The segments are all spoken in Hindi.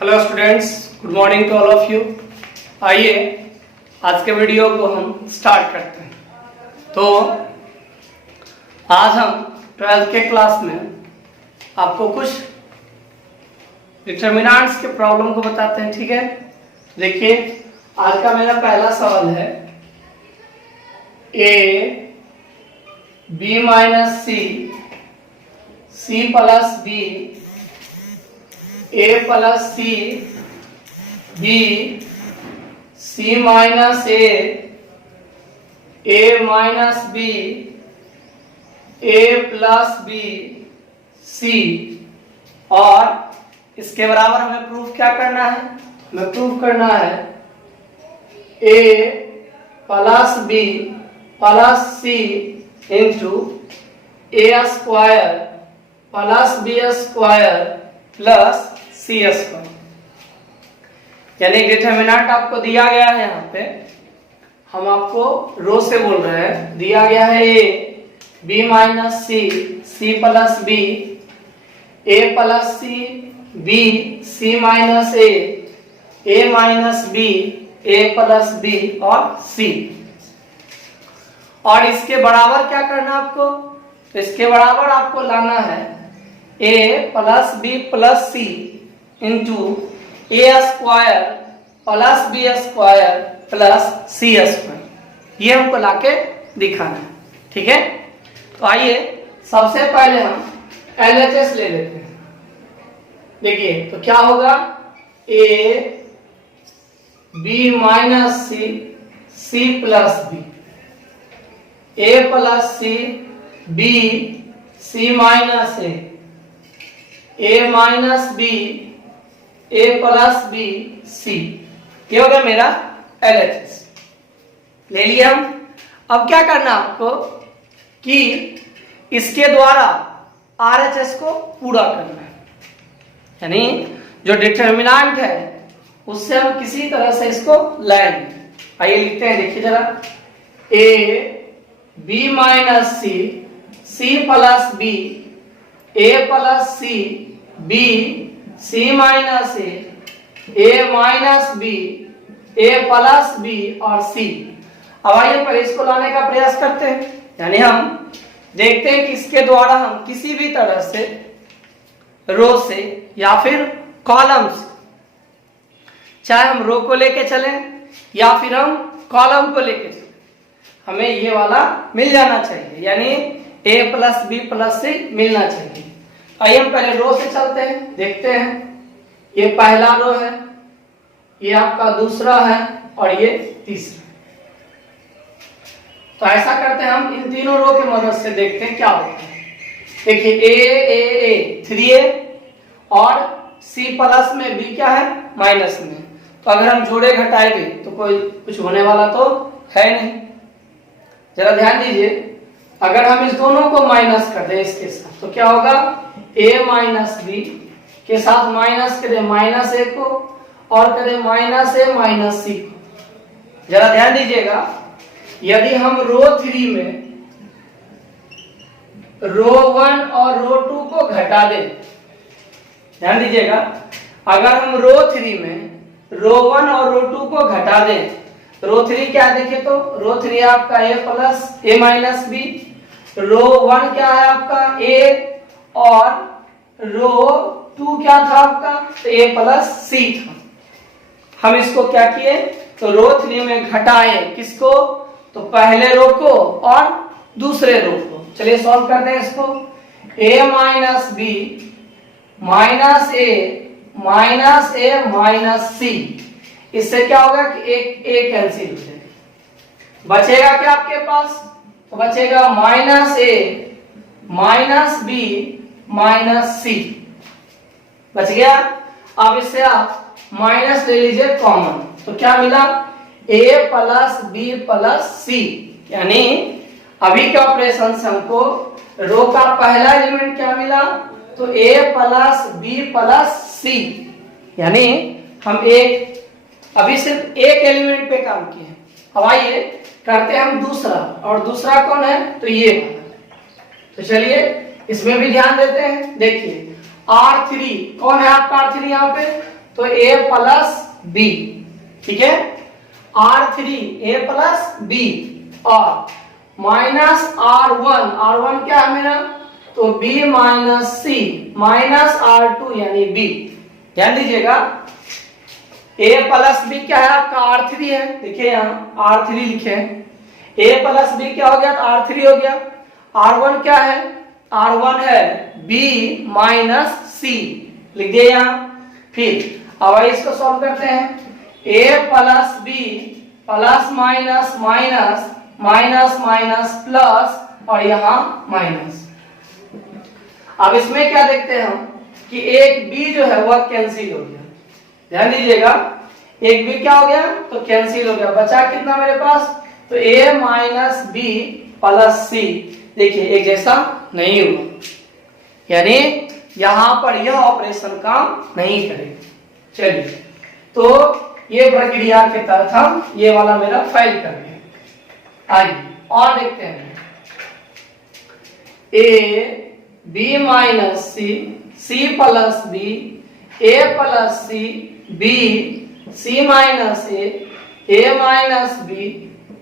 Hello students, good morning to all of you. आइए आज के वीडियो को हम स्टार्ट करते हैं। तो आज हम 12th के क्लास में आपको कुछ डिटरमिनेंट्स के प्रॉब्लम को बताते हैं। ठीक है, देखिए आज का मेरा पहला सवाल है A B minus C C plus B A plus C B C minus A minus B A plus B C, और इसके बराबर हमें प्रूफ क्या करना है? हमें प्रूफ करना है A plus B plus C into A square plus B square plus C square. यानी डिटरमिनेंट आपको दिया गया है। यहाँ पे हम आपको रो से बोल रहे हैं, दिया गया है A B minus C C plus B A plus C B C minus A minus B A plus B और सी। और इसके बराबर क्या करना आपको? तो इसके बराबर आपको लाना है A plus B plus C into A square plus B square plus C square. ये हमको लाके दिखाना है। ठीक है, तो आइए सबसे पहले हम LHS ले लेते हैं। देखिए तो क्या होगा, A B minus C C plus B A plus C B C minus A minus B A plus B C. ये हो गया मेरा LHS। ले लिया हम। अब क्या करना आपको कि इसके द्वारा RHS को पूरा करना है। यानी जो डिटरमिनेंट है उससे हम किसी तरह से इसको लाएंगे। आइए लिखते हैं, देखिए जरा, A B minus C C plus B A plus C B C minus A minus B A plus B और सी। अब आइए पहले इसको लाने का प्रयास करते हैं। यानी हम देखते हैं कि इसके द्वारा हम किसी भी तरह से रो से या फिर कॉलम से, चाहे हम रो को लेके चलें या फिर हम कॉलम को लेके चलें, हमें ये वाला मिल जाना चाहिए। यानी ए प्लस बी प्लस सी मिलना चाहिए। आइए हम पहले रो से चलते हैं, देखते हैं। ये पहला रो है, ये आपका दूसरा है और ये तीसरा। तो ऐसा करते हैं, हम इन तीनों रो की मदद से देखते हैं क्या होता है। देखिए ए 3a और सी प्लस में बी क्या है, माइनस में। तो अगर हम जोड़े घटाएंगे तो कोई कुछ होने वाला तो है नहीं। जरा ध्यान दीजिए, अगर हम इस दोनों को माइनस कर दें इसके साथ तो क्या होगा, a माइनस बी के साथ माइनस करें माइनस ए को और करें माइनस ए माइनस सी को। जरा ध्यान दीजिएगा, यदि हम रो 3 में रो 1 और रो 2 को घटा दें, ध्यान दीजिएगा, अगर हम रो 3 में रो 1 और रो 2 को घटा दें, रो 3 क्या है देखिए, तो रो 3 आपका a plus A minus B, row 1 क्या है आपका a और रो 2 क्या था आपका, तो a प्लस सी था। हम इसको क्या किए, तो रो 3 में घटाए किसको, तो पहले रो को और दूसरे रो को। चलिए सॉल्व करते हैं इसको। a minus B minus A minus C, इससे क्या होगा कि एक ए कैंसिल हो जाएगा। बचेगा क्या आपके पास, तो बचेगा minus A minus B minus सी बच गया। अब इससे आप माइनस ले लीजिए कॉमन, तो क्या मिला, a प्लस बी प्लस सी। यानी अभी के ऑपरेशन से हमको रो का पहला एलिमेंट क्या मिला, तो a प्लस बी प्लस सी। यानी हम अभी सिर्फ एक एलिमेंट पे काम किए हैं। अब आइए करते हैं हम दूसरा, और दूसरा कौन है, तो ये। तो चलिए इसमें भी ध्यान देते हैं। देखिए R3 कौन है आपका, R3 यहाँ पे, तो a प्लस b, ठीक है, R3 a प्लस b और माइनस R1 क्या है मेरा, तो b minus c minus R2 यानी b। ध्यान दीजिएगा a प्लस b क्या है आपका R3 है, देखिए यहाँ R3 लिखे हैं, a प्लस b क्या हो गया, तो R3 हो गया। R1 क्या है, R1 है b माइनस c, लिख दिए यहाँ। फिर अब इसको सॉल्व करते हैं, a plus b plus minus minus minus minus plus और यहाँ माइनस। अब इसमें क्या देखते हैं हम कि एक b जो है वह कैंसिल हो गया, ध्यान दीजिएगा एक b क्या हो गया, तो कैंसिल हो गया, बचा कितना मेरे पास, तो a minus b plus c। देखिए एक जैसा नहीं हुआ, यानी यहां पर यह ऑपरेशन काम नहीं करेगा। चलिए तो ये प्रक्रिया के तहत हम ये वाला मेरा फाइल कर दिया। आइए और देखते हैं, a b minus c c plus b a plus c b c minus a minus b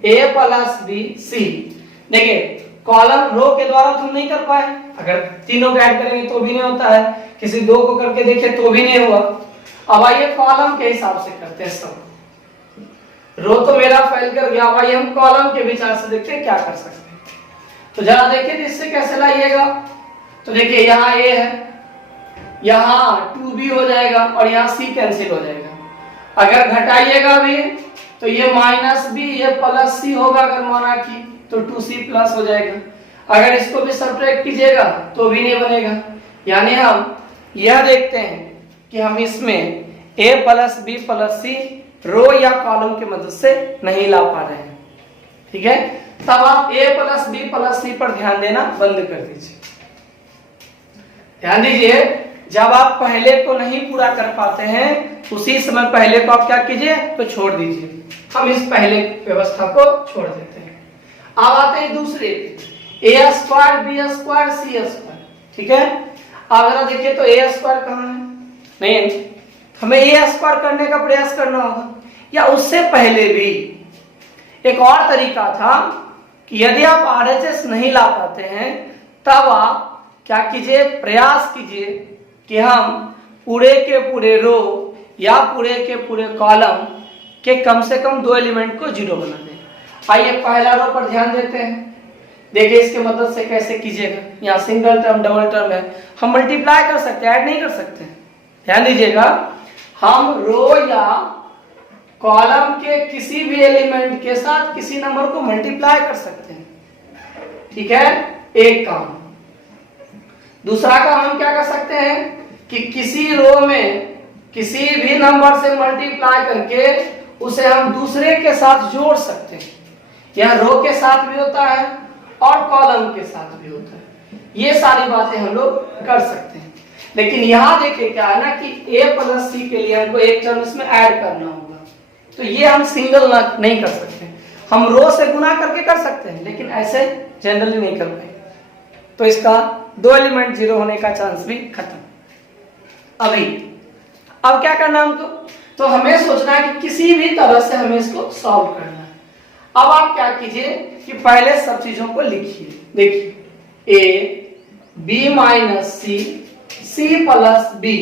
a plus b c। देखिए कॉलम रो के द्वारा तो हम नहीं कर पाए, अगर तीनों को ऐड करेंगे तो भी नहीं होता है, किसी दो को करके देखे तो भी नहीं हुआ। अब आइए कॉलम के हिसाब से करते हैं सब, रो तो मेरा फाइल कर गया, अब आइए हम कॉलम के विचार से देखते हैं क्या कर सकते हैं। तो जरा देखिए इससे कैसे लाइएगा, तो देखिए यहाँ a है, यहाँ 2b हो जाएगा और यहाँ c कैंसिल हो जाएगा। अगर घटाइएगा भी तो ये माइनस b ये प्लस c होगा, अगर माना कि तो 2c प्लस हो जाएगा। अगर इसको भी सब्ट्रैक्ट कीजिएगा तो भी नहीं बनेगा, यानी हम यह देखते हैं कि हम इसमें a plus b plus c रो या कॉलम की मदद से नहीं ला पा रहे हैं, ठीक है। तब आप a plus b plus c पर ध्यान देना बंद कर दीजिए। ध्यान दीजिए जब आप पहले को नहीं पूरा कर पाते हैं उसी समय पहले को आप क्या कीजिए, तो छोड़ दीजिए। हम इस पहले व्यवस्था को छोड़ देते हैं। अब आते हैं दूसरे, a square b square c square, ठीक है। अब जरा देखिए तो a स्क्वायर कहाँ है, नहीं हमें a स्क्वायर करने का प्रयास करना होगा, या उससे पहले भी एक और तरीका था कि यदि आप RHS नहीं ला पाते हैं तब आप क्या कीजिए, प्रयास कीजिए कि हम पूरे के पूरे रो या पूरे के पूरे कॉलम के कम से कम 2 एलिमेंट को जीरो बना दें। आइए पहला रो पर ध्यान देते हैं, देखिए इसके मदद से कैसे कीजिएगा। यहाँ सिंगल टर्म डबल टर्म है, हम मल्टीप्लाई कर सकते हैं, ऐड नहीं कर सकते। ध्यान दीजिएगा हम रो या कॉलम के किसी भी एलिमेंट के साथ किसी नंबर को मल्टीप्लाई कर सकते हैं, ठीक है, एक काम। दूसरा काम हम क्या कर सकते हैं कि किसी रो में किसी भी नंबर से मल्टीप्लाई करके उसे हम दूसरे के साथ जोड़ सकते हैं। यह रो के साथ भी होता है और कॉलम के साथ भी होता है, ये सारी बातें हम लोग कर सकते हैं। लेकिन यहाँ देखिए क्या है ना कि a प्लस c के लिए हमको एक टर्म इसमें ऐड करना होगा, तो ये हम सिंगल नहीं कर सकते। हम रो से गुना करके कर सकते हैं लेकिन ऐसे जनरली नहीं कर पाएंगे, तो इसका 2 एलिमेंट जीरो होने का चांस भी खत्म। अब क्या करना हमको, तो हमें सोचना है कि किसी भी तरह से हमें इसको सॉल्व करना है। अब आप क्या कीजिए कि पहले सब चीजों को लिखिए। देखिए a b minus c c plus b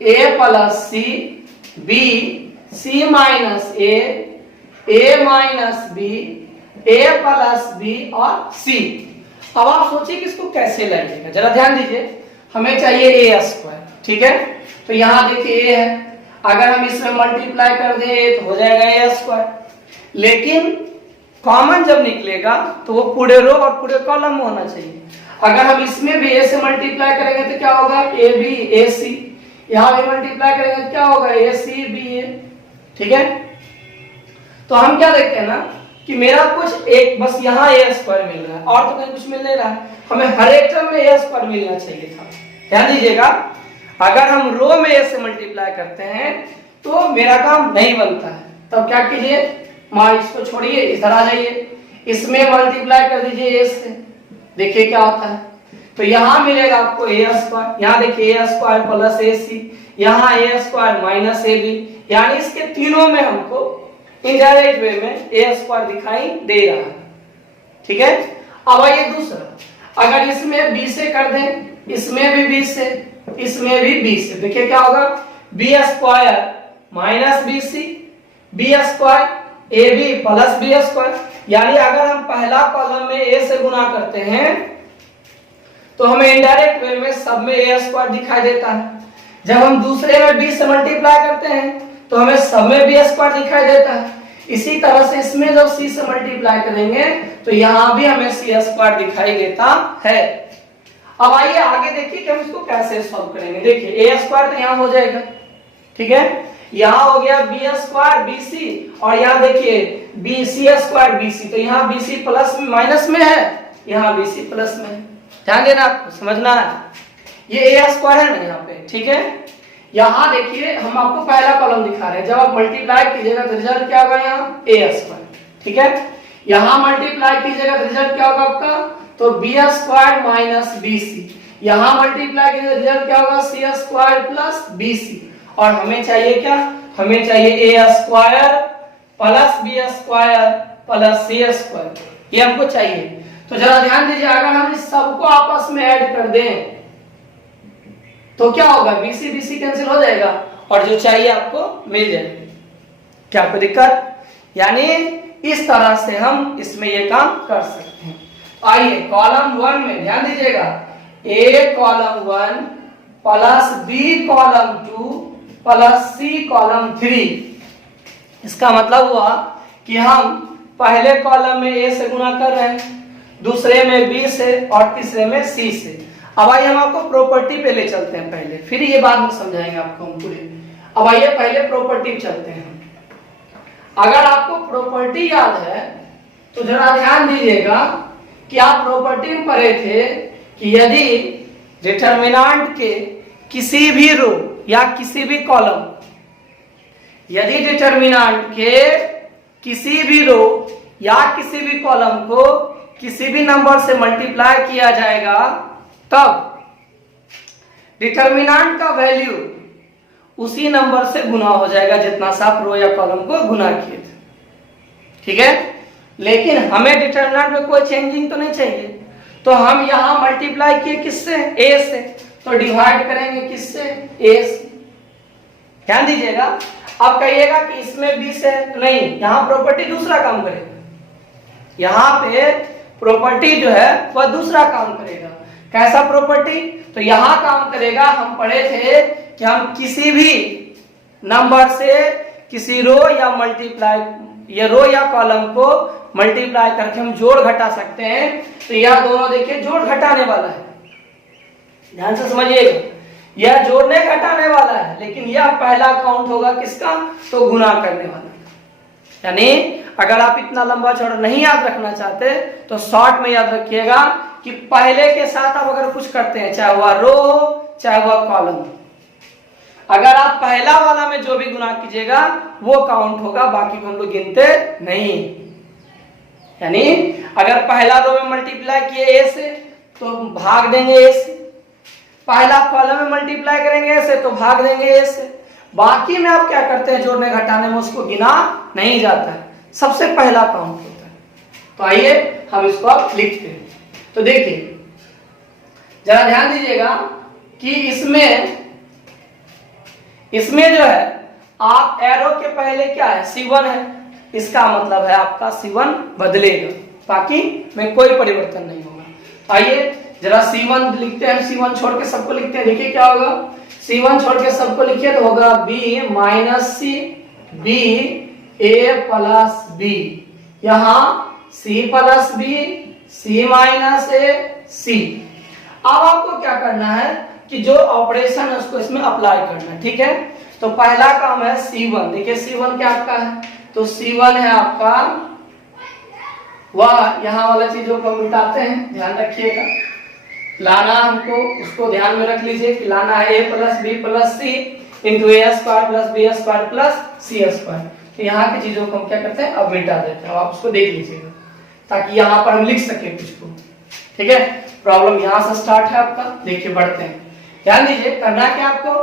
a plus c b c minus a minus b a plus b और c। अब आप सोचिए कि इसको कैसे लाइएगा, जरा ध्यान दीजिए। हमें चाहिए a स्क्वायर, ठीक है, तो यहाँ देखिए a है, अगर हम इसमें मल्टीप्लाई कर दें तो हो जाएगा a स्क्वायर। लेकिन कॉमन जब निकलेगा तो वो पूरे रो और पूरे कॉलम में होना चाहिए। अगर हम इसमें भी a से मल्टीप्लाई करेंगे तो क्या होगा, a b a c, यहाँ भी मल्टीप्लाई करेंगे तो क्या होगा, a c b a, ठीक है। तो हम क्या देखते हैं ना कि मेरा कुछ एक बस यहाँ a स्क्वायर मिल रहा है और तो कहीं कुछ मिल नहीं रहा है, हमें हर एक टर्म में a स्क्वायर मिलना चाहिए था। ध्यान दीजिएगा अगर हम रो में a से मल्टीप्लाई करते हैं तो मेरा काम नहीं बनता है। तब क्या कीजिए, मां इसको छोड़िए, इधर आ जाइए, इसमें मल्टीप्लाई कर दीजिए a से, देखिए क्या होता है। तो यहाँ मिलेगा आपको ए स्क्वायर, यहाँ देखिए ए स्क्वायर प्लस ए सी, यहाँ ए स्क्वायर माइनस ए बी, यानी इसके तीनों में हमको इनडायरेक्ट वे में ए स्क्वायर दिखाई दे रहा है। ठीक है, अब आइए दूसरा, अगर इसमें बी से कर दें, इसमें भी बी से, इसमें भी बी से, देखिए क्या होगा, B square minus B C, B square A B plus B square, यानी अगर हम पहला कॉलम में ए से गुना करते हैं तो हमें इनडायरेक्ट वे में सब में ए स्क्वायर दिखाई देता है। जब हम दूसरे में बी से मल्टीप्लाई करते हैं तो हमें सब में बी स्क्वायर दिखाई देता है। इसी तरह से इसमें जब सी से मल्टीप्लाई करेंगे तो यहाँ भी हमें सी स्क्वायर दिखाई देता है। अब आइए आगे देखिए कि हम इसको कैसे सॉल्व करेंगे। देखिए ए स्क्वायर तो यहाँ हो जाएगा, ठीक है, यहाँ हो गया बी स्क्वायर बी सी, और यहाँ देखिए B C square B C, तो यहाँ बी सी प्लस माइनस में है, यहाँ बी सी प्लस में है। ध्यान देना, आपको समझना है, ये ए स्क्वायर है ना यहाँ पे, ठीक है। यहाँ देखिए हम आपको पहला कॉलम दिखा रहे हैं, जब आप मल्टीप्लाई कीजिएगा तो रिजल्ट क्या होगा, यहाँ ए स्क्वायर, ठीक है। यहाँ मल्टीप्लाई कीजिएगा तो रिजल्ट क्या होगा आपका, तो B square minus B C, यहाँ मल्टीप्लाई कीजिएगा रिजल्ट क्या होगा, C square plus B C, और हमें चाहिए क्या, हमें चाहिए A square plus B square plus C square, ये हमको चाहिए। तो जरा ध्यान दीजिए, अगर हम इस सबको आपस में ऐड कर दें तो क्या होगा, बीसी बीसी कैंसिल हो जाएगा और जो चाहिए आपको मिल जाएगा। क्या कोई दिक्कत, यानी इस तरह से हम इसमें ये काम कर सकते हैं। आइए कॉलम 1 में ध्यान दीजिएगा, A column 1 plus B column 2 plus C column 3। इसका मतलब हुआ कि हम पहले कॉलम में ए से गुना कर रहे हैं, दूसरे में बी से और तीसरे में सी से। अब आइए हम आपको प्रॉपर्टी पे ले चलते हैं पहले, फिर ये बाद में समझाएंगे आपको हम पूरे। अब आइए पहले प्रॉपर्टी चलते हैं। अगर आपको प्रॉपर्टी याद है तो जरा ध्यान दीजिएगा कि आप प्रॉपर्टी में पढ़े थे कि यदि डिटरमिनेंट के किसी भी रो या किसी भी कॉलम, यदि डिटरमिनेंट के किसी भी रो या किसी भी कॉलम को किसी भी नंबर से मल्टीप्लाई किया जाएगा तब डिटरमिनेंट का वैल्यू उसी नंबर से गुना हो जाएगा जितना सा आप रो या कॉलम को गुना किए थे, ठीक है। लेकिन हमें डिटरमिनेंट में कोई चेंजिंग तो नहीं चाहिए, तो हम यहां मल्टीप्लाई किए किससे, ए से, तो डिवाइड करेंगे किससे, ए से। ध्यान दीजिएगा, अब कहिएगा कि इसमें बी से, नहीं, यहां प्रॉपर्टी दूसरा काम करेगा, यहां पे प्रॉपर्टी जो है वह दूसरा काम करेगा। कैसा प्रॉपर्टी, तो यहां काम करेगा, हम पढ़े थे कि हम किसी भी नंबर से किसी रो या मल्टीप्लाई, ये रो या कॉलम को मल्टीप्लाई करके हम जोड़ घटा सकते हैं। तो यह दोनों देखिए जोड़ घटाने वाला है, ध्यान से समझिएगा, यह जोड़ने घटाने वाला है, लेकिन यह पहला काउंट होगा किसका, तो गुना करने वाला। यानी अगर आप इतना लंबा चौड़ा नहीं याद रखना चाहते तो शॉर्ट में याद रखिएगा कि पहले के साथ आप अगर कुछ करते हैं, चाहे वह रो चाहे वह कॉलम, अगर आप पहला वाला में जो भी गुना कीजिएगा वो काउंट होगा, बाकी को हम लोग गिनते नहीं। यानी अगर पहला रो में मल्टीप्लाई किए ए से तो भाग देंगे ए से, पहला कॉलम में मल्टीप्लाई करेंगे ए से तो भाग देंगे ए से, बाकी में आप क्या करते हैं, जोड़ने घटाने में उसको गिना नहीं जाता है, सबसे पहला काउंट होता है। तो आइए हम इसको आप लिखते हैं। तो देखिए जरा ध्यान दीजिएगा कि इसमें जो है आप एरो के पहले क्या है, C1 है, इसका मतलब है आपका C1 बदलेगा, बाकी में कोई परिवर्तन नहीं होगा। आइए जरा C1 लिखते हैं, C1 छोड़ के सबको लिखते हैं। देखिए क्या होगा, C1 छोड़ के सबको लिखिए तो होगा B minus C, B A plus B, यहाँ C plus B, C minus A, C। अब आपको क्या करना है कि जो ऑपरेशन है उसको इसमें अप्लाई करना है, ठीक है। तो पहला काम है C1, देखिए C1 क्या आपका है, तो C1 है आपका वह यहाँ वाला चीजों को मिटाते हैं, ध्यान रखिएगा, लाना हमको उसको ध्यान में रख लीजिए कि लाना है a plus B plus C into A square plus B square plus C square. तो यहाँ की चीजों को हम क्या करते हैं, अब मिटा देते हैं। आप उसको देख लीजिएगा ताकि यहाँ पर हम लिख सके कुछ को, ठीक है। प्रॉब्लम यहाँ से स्टार्ट है आपका। देखिए बढ़ते हैं, ध्यान दीजिए, करना क्या आपको,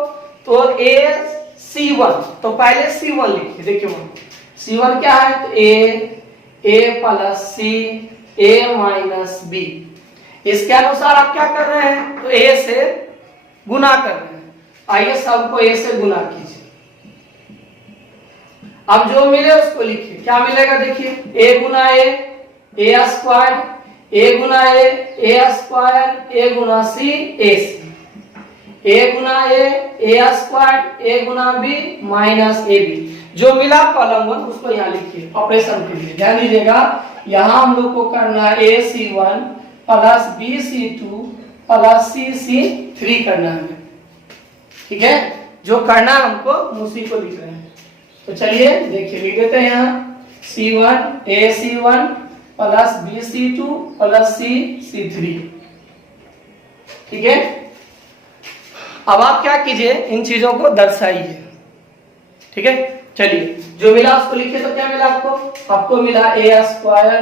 तो ए C1, तो पहले C1 लिखिए। देखिए C1 क्या है, तो A plus C A minus B। इसके अनुसार आप क्या कर रहे हैं, तो A से गुना कर रहे हैं। आइए सबको A से गुना कीजिए। अब जो मिले उसको लिखिए, क्या मिलेगा देखिए, A Guna A square, A Guna A square, A Guna C AC, A Guna A square, A Guna B minus AB। जो मिला कॉलम 1 उसको यहाँ लिखिए ऑपरेशन के लिए। ध्यान दीजिएगा, यहाँ हम लोग को करना है AC1 plus BC2 plus CC3 करना है, ठीक है। जो करना है हमको उसी को लिख रहे हैं। तो चलिए देखिए, लिख देते हैं यहाँ C1 AC1 plus BC2 plus CC3, ठीक है। अब आप क्या कीजिए, इन चीजों को दर्शाइए, ठीक है। चलिए जो मिला उसको लिखिए। तो क्या मिला आपको, आपको मिला A square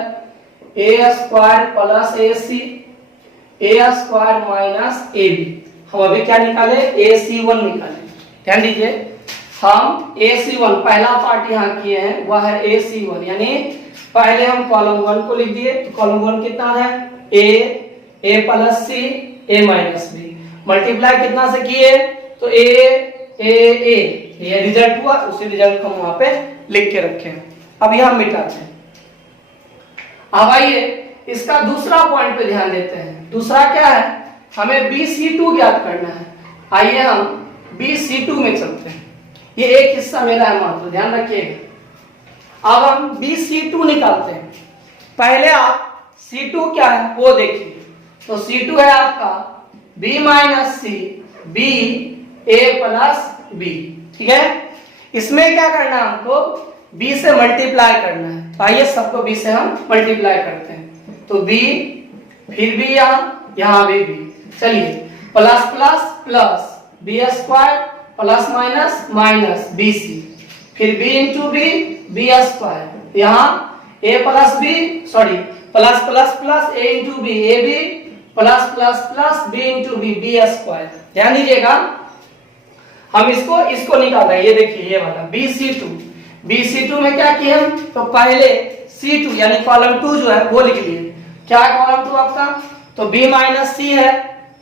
plus A square minus AB। हम अभी क्या निकाले, AC1 निकाले। ध्यान दीजिए, हम AC1 पहला पार्ट यहाँ किए हैं, वह है AC1, यानी पहले हम कॉलम 1 को लिख दिए। तो कॉलम 1 कितना है, A plus C A minus B, multiply कितना से किए, तो A ये रिजल्ट हुआ, उसी रिजल्ट को हम वहां पे लिख के रखे हैं। अब यहां मिटाते हैं। अब आइए इसका दूसरा पॉइंट पे ध्यान देते हैं। दूसरा क्या है, हमें BC2 ज्ञात करना है। आइए हम BC2 में चलते हैं। ये एक हिस्सा मेरा है मात्र, ध्यान रखिएगा। अब हम BC2 निकालते हैं। पहले आप C2 क्या है वो देखिए। तो C2 है आपका B minus C B A plus B, ठीक है। इसमें क्या करना है, हमको B से मल्टीप्लाई करना है। तो आइए सबको B से हम मल्टीप्लाई करते हैं। तो B, फिर B यहाँ भी B। चलिए plus plus plus B square plus minus minus BC, फिर B इंटू B स्क्वायर, यहाँ A plus B, sorry plus plus plus A into B AB plus plus plus B into B square. ध्यान दीजिएगा, हम इसको निकाल रहे हैं। ये देखिए ये वाला BC2 में क्या किए हम, तो पहले C2 यानी कॉलम 2 जो है वो लिख लिए। क्या है कॉलम 2 आपका, तो B माइनस C है,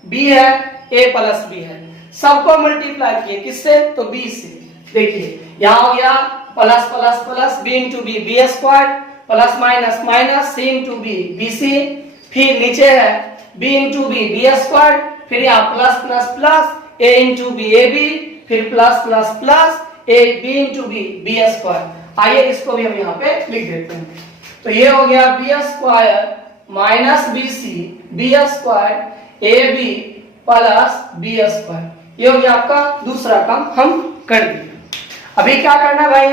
B है, A प्लस B है। सबको मल्टीप्लाई किए किससे, तो B से। देखिए यहाँ हो गया plus plus plus B into B square plus minus minus C into BC, फिर नीचे है B इंटू B स्क्वायर, फिर यहाँ plus plus plus A into AB, फिर plus plus plus B into B square. आइए इसको भी हम यहाँ पे लिख देते हैं। तो ये हो गया B square minus B square AB plus B square. ये हो गया आपका दूसरा काम हम कर दिए। अभी क्या करना है भाई,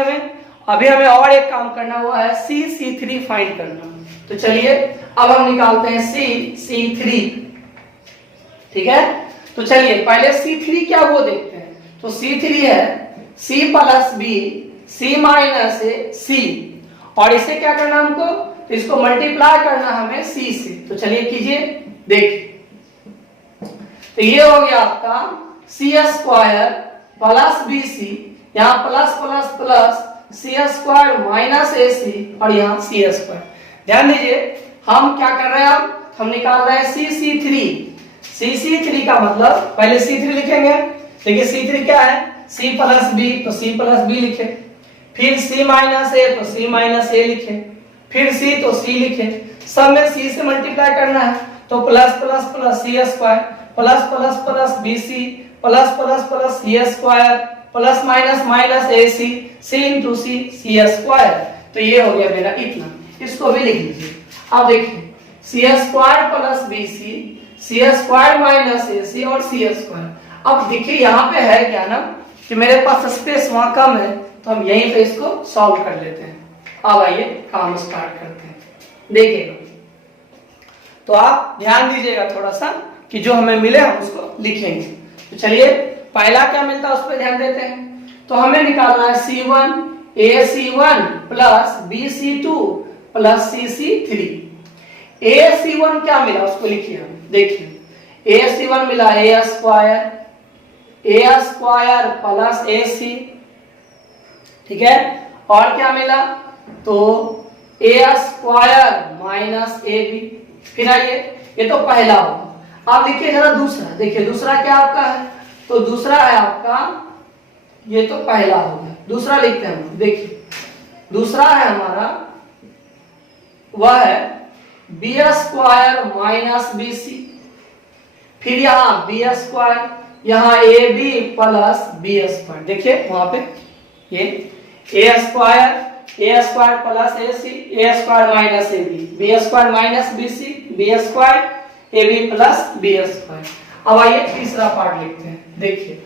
अभी हमें और एक काम करना हुआ है, C3 फाइंड करना। तो चलिए अब हम निकालते हैं C3, ठीक है। तो चलिए पहले C3 क्या वो देखते हैं। तो C3 है C plus B C minus C, और इसे क्या करना हमको, तो इसको मल्टीप्लाई करना हमें C से। तो चलिए कीजिए, देखिए तो ये हो गया आपका C स्क्वायर प्लस BC, यहाँ plus plus plus C square minus AC, और यहाँ C स्क्वायर। ध्यान दीजिए हम क्या कर रहे हैं, हम निकाल रहे हैं CC3 का मतलब पहले C3 लिखेंगे। देखिए C3 क्या है, C प्लस B, तो C प्लस B लिखे, फिर C माइनस A, तो C माइनस A लिखे, फिर C तो C लिखे। सब में C से मल्टीप्लाई करना है, तो plus plus plus C square plus plus plus BC plus plus plus C square plus minus minus AC C into C square. तो ये हो गया मेरा इतना, इसको भी लिख लीजिए। अब देखिए C square plus BC C square minus AC और C स्क्वायर। अब देखिए यहाँ पे है क्या ना, कि मेरे पास स्पेस वहां कम है, तो हम यहीं पे इसको सॉल्व कर लेते हैं। अब आइए काम स्टार्ट करते हैं। देखिएगा, तो आप ध्यान दीजिएगा थोड़ा सा कि जो हमें मिले हम उसको लिखेंगे। तो चलिए पहला क्या मिलता है उस पर ध्यान देते हैं। तो हमें निकालना है C1 AC1 plus BC2 plus CC3। AC1 क्या मिला उसको लिखिए हम। देखिए AC1 मिला ए स्क्वायर प्लस AC, ठीक है, और क्या मिला तो ए स्क्वायर माइनस AB। फिर आइए, ये तो पहला होगा। आप देखिए जरा दूसरा, देखिए दूसरा क्या आपका है, तो दूसरा है आपका, ये तो पहला हो गया, दूसरा लिखते हैं हम। देखिए दूसरा है हमारा, वह है बी स्क्वायर माइनस BC। फिर यहाँ बी स्क्वायर, यहाँ AB प्लस बी स्क्वायर। देखिए वहां पे ये A square plus AC, A square minus AB, B square minus BC, B square AB plus B square. अब आइए तीसरा पार्ट लिखते हैं। देखिए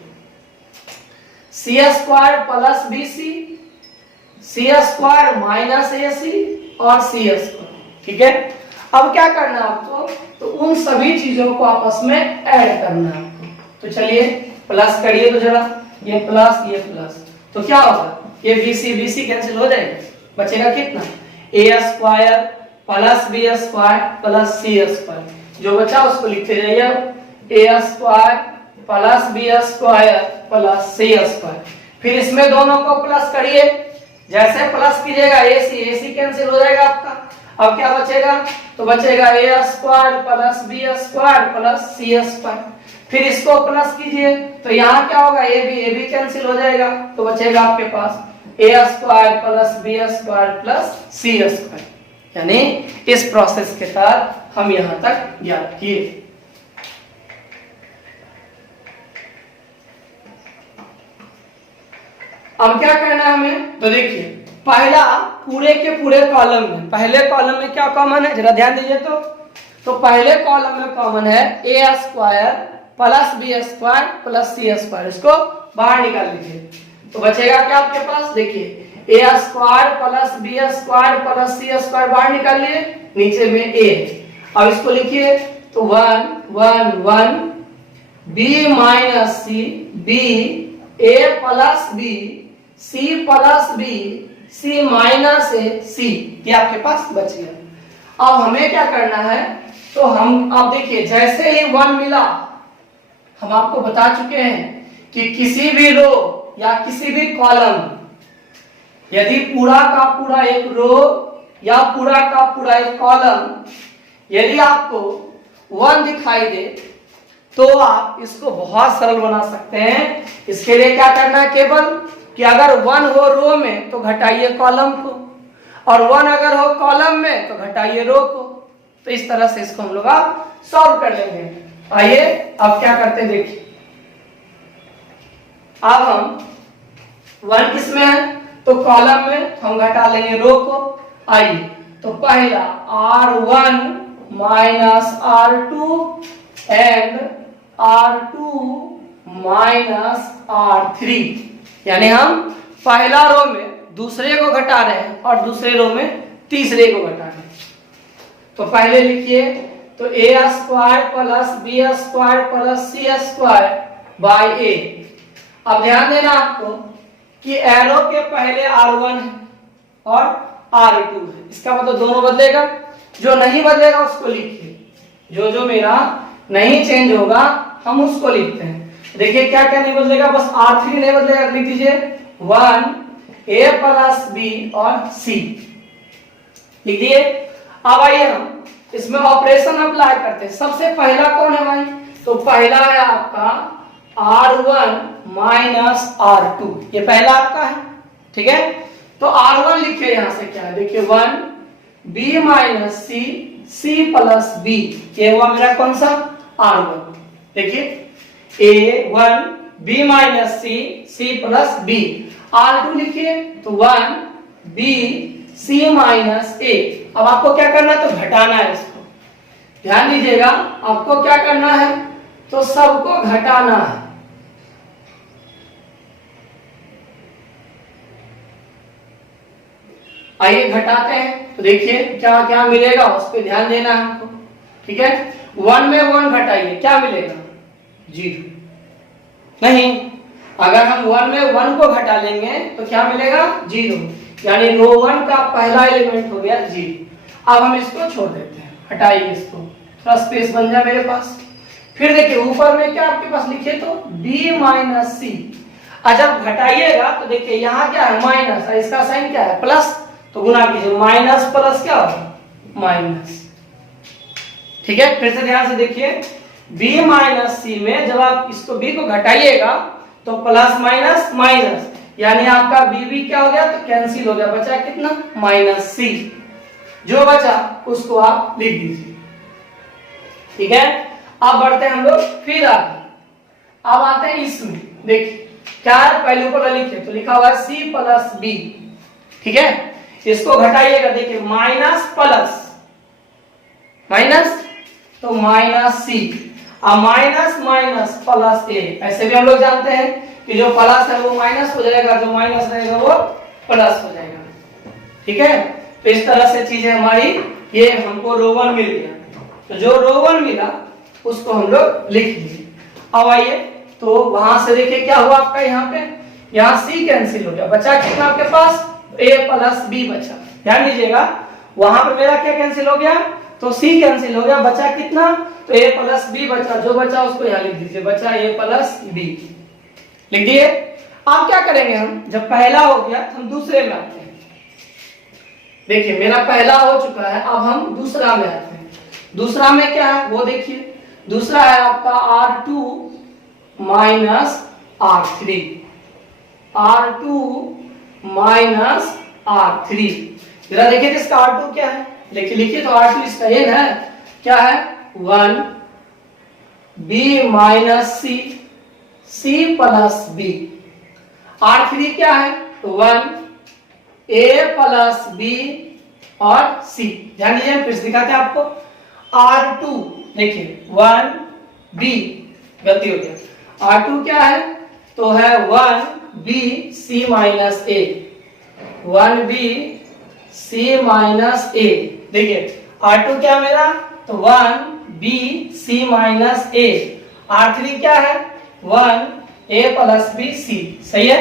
C square plus BC, C square minus AC और सी स्क्वायर, ठीक है। अब क्या करना है आपको, तो उन सभी चीजों को आपस में ऐड करना है आपको। तो चलिए प्लस करिए तो जरा, ये प्लस, तो क्या होगा, ये BC कैंसिल हो जाएगा, बचेगा कितना, A square plus B square plus C square. जो बचा उसको लिखते जाइए, A square plus B square plus C square. फिर इसमें दोनों को प्लस करिए, जैसे प्लस कीजिएगा AC कैंसिल हो जाएगा आपका। अब क्या बचेगा, तो बचेगा A square plus B square plus C square. फिर इसको प्लस कीजिए तो यहाँ क्या होगा, AB कैंसिल हो जाएगा, तो बचेगा आपके पास A square plus B square plus C square. यानी इस प्रोसेस के तहत हम यहाँ तक ज्ञात किए। अब क्या करना है हमें, तो देखिए पहला पूरे के पूरे कॉलम में, पहले कॉलम में क्या कॉमन है, जरा ध्यान दीजिए। तो पहले कॉलम में कॉमन है A square plus B square plus C square, इसको बाहर निकाल लीजिए। तो बचेगा क्या आपके पास, देखिए A square plus B square plus C square बाहर निकाल लिए, नीचे में ए। अब इसको लिखिए तो 1 B minus C, B A plus B, C plus B, C minus A, C, ये आपके पास बच गया। अब हमें क्या करना है, तो हम अब देखिए जैसे ही 1 मिला, हम आपको बता चुके हैं कि किसी भी रो या किसी भी कॉलम, यदि पूरा का पूरा एक रो या पूरा का पूरा एक कॉलम यदि आपको 1 दिखाई दे, तो आप इसको बहुत सरल बना सकते हैं। इसके लिए क्या करना है, केवल कि अगर 1 हो रो में तो घटाइए कॉलम को, और 1 अगर हो कॉलम में तो घटाइए रो को। तो इस तरह से इसको हम लोग आप सॉल्व कर लेंगे। आइए अब क्या करते हैं, देखिए अब हम 1 किसमें है, तो कॉलम में, हम घटा लेंगे रो को। आइए तो पहला R1 minus R2 and R2 minus R3, यानी हम पहला रो में दूसरे को घटा रहे हैं और दूसरे रो में तीसरे को घटा रहे हैं। तो पहले लिखिए तो A square plus B square plus C square by A. अब ध्यान देना आपको कि एरो के पहले R1 है और R2 है, इसका मतलब दोनों बदलेगा। जो नहीं बदलेगा उसको लिखिए, जो मेरा नहीं चेंज होगा हम उसको लिखते हैं। देखिए क्या क्या नहीं बदलेगा, बस R3 नहीं बदलेगा, लिख दीजिए 1 A प्लस बी और C लिख दिए। अब आइए हम इसमें ऑपरेशन अप्लाई करते हैं। सबसे पहला कौन है भाई, तो पहला है आपका R1 माइनस R2, ये पहला आपका है, ठीक है। तो R1 लिखिए, यहां से क्या है, देखिए 1 B minus C, C plus B, ये हुआ मेरा कौन सा R1। देखिए A1 B minus C, C plus B। R2 लिखिए तो 1 B C माइनस A। अब आपको क्या करना है, तो घटाना है इसको, ध्यान दीजिएगा। आपको क्या करना है, तो सबको घटाना है। आइए घटाते हैं, तो देखिए क्या क्या मिलेगा उस पर ध्यान देना है हमको, ठीक है। 1 में 1 घटाइए, क्या मिलेगा 0, नहीं, अगर हम 1 में 1 को घटा लेंगे तो क्या मिलेगा 0, यानी रो 1 का पहला एलिमेंट हो गया 0। अब हम इसको छोड़ देते हैं, हटाइए इसको, थोड़ा स्पेस बन जाए मेरे पास। फिर देखिए ऊपर में क्या आपके पास लिखे तो b माइनस सी। जब घटाइएगा तो देखिए यहाँ क्या है माइनस, इसका साइन क्या है प्लस, तो गुना कीजिए, माइनस प्लस क्या होगा माइनस। ठीक है, फिर से ध्यान से देखिए, b माइनस सी में जब आप इसको b को घटाइएगा तो प्लस माइनस माइनस, यानी आपका b क्या हो गया तो कैंसिल हो गया, बचा कितना माइनस सी। जो बचा उसको आप लिख दीजिए। ठीक है, अब बढ़ते हैं हम लोग फिर आगे। अब आते हैं इसमें, देखिए क्या है, पहले ऊपर लिखे तो लिखा हुआ है c प्लस बी। ठीक है, इसको घटाइएगा, देखिए माइनस प्लस माइनस तो माइनस सी, अब माइनस माइनस प्लस ए। ऐसे भी हम लोग जानते हैं कि जो प्लस है वो माइनस हो जाएगा, जो माइनस रहेगा वो प्लस हो जाएगा। ठीक है, तो इस तरह से चीजें हमारी, ये हमको रो 1 मिल गया, तो जो रो 1 मिला उसको हम लोग लिख दिए। अब आइए, तो वहां से देखिए क्या हुआ आपका, यहाँ पे यहाँ सी कैंसिल हो गया, बचा कितना आपके पास a प्लस बी बचा। ध्यान दीजिएगा, वहां पे मेरा क्या कैंसिल हो गया तो c कैंसिल हो गया, बचा कितना तो a प्लस बी बचा, जो बचा उसको यहाँ लिख दीजिए, बचा a प्लस बी लिख दिए। अब क्या करेंगे हम, जब पहला हो गया तो हम दूसरे में आते हैं। देखिए मेरा पहला हो चुका है, अब हम दूसरा में आते हैं। दूसरा में क्या है वो देखिए, दूसरा है आपका R2 minus R3, R2 minus R3। जरा देखिए इसका R2 क्या है, लिखिए तो R2 इसका ये है क्या है 1 B minus C, C plus B। R3 क्या है तो 1 A प्लस B और C। ध्यान दीजिए, फिर से दिखाते हैं आपको। R2 देखिए 1 B, गलती हो गया, R2 क्या है तो है 1 B C minus A, 1 B C minus A। देखिए R2 क्या मेरा तो 1 B C minus A, R3 क्या है 1 A प्लस B C। सही है,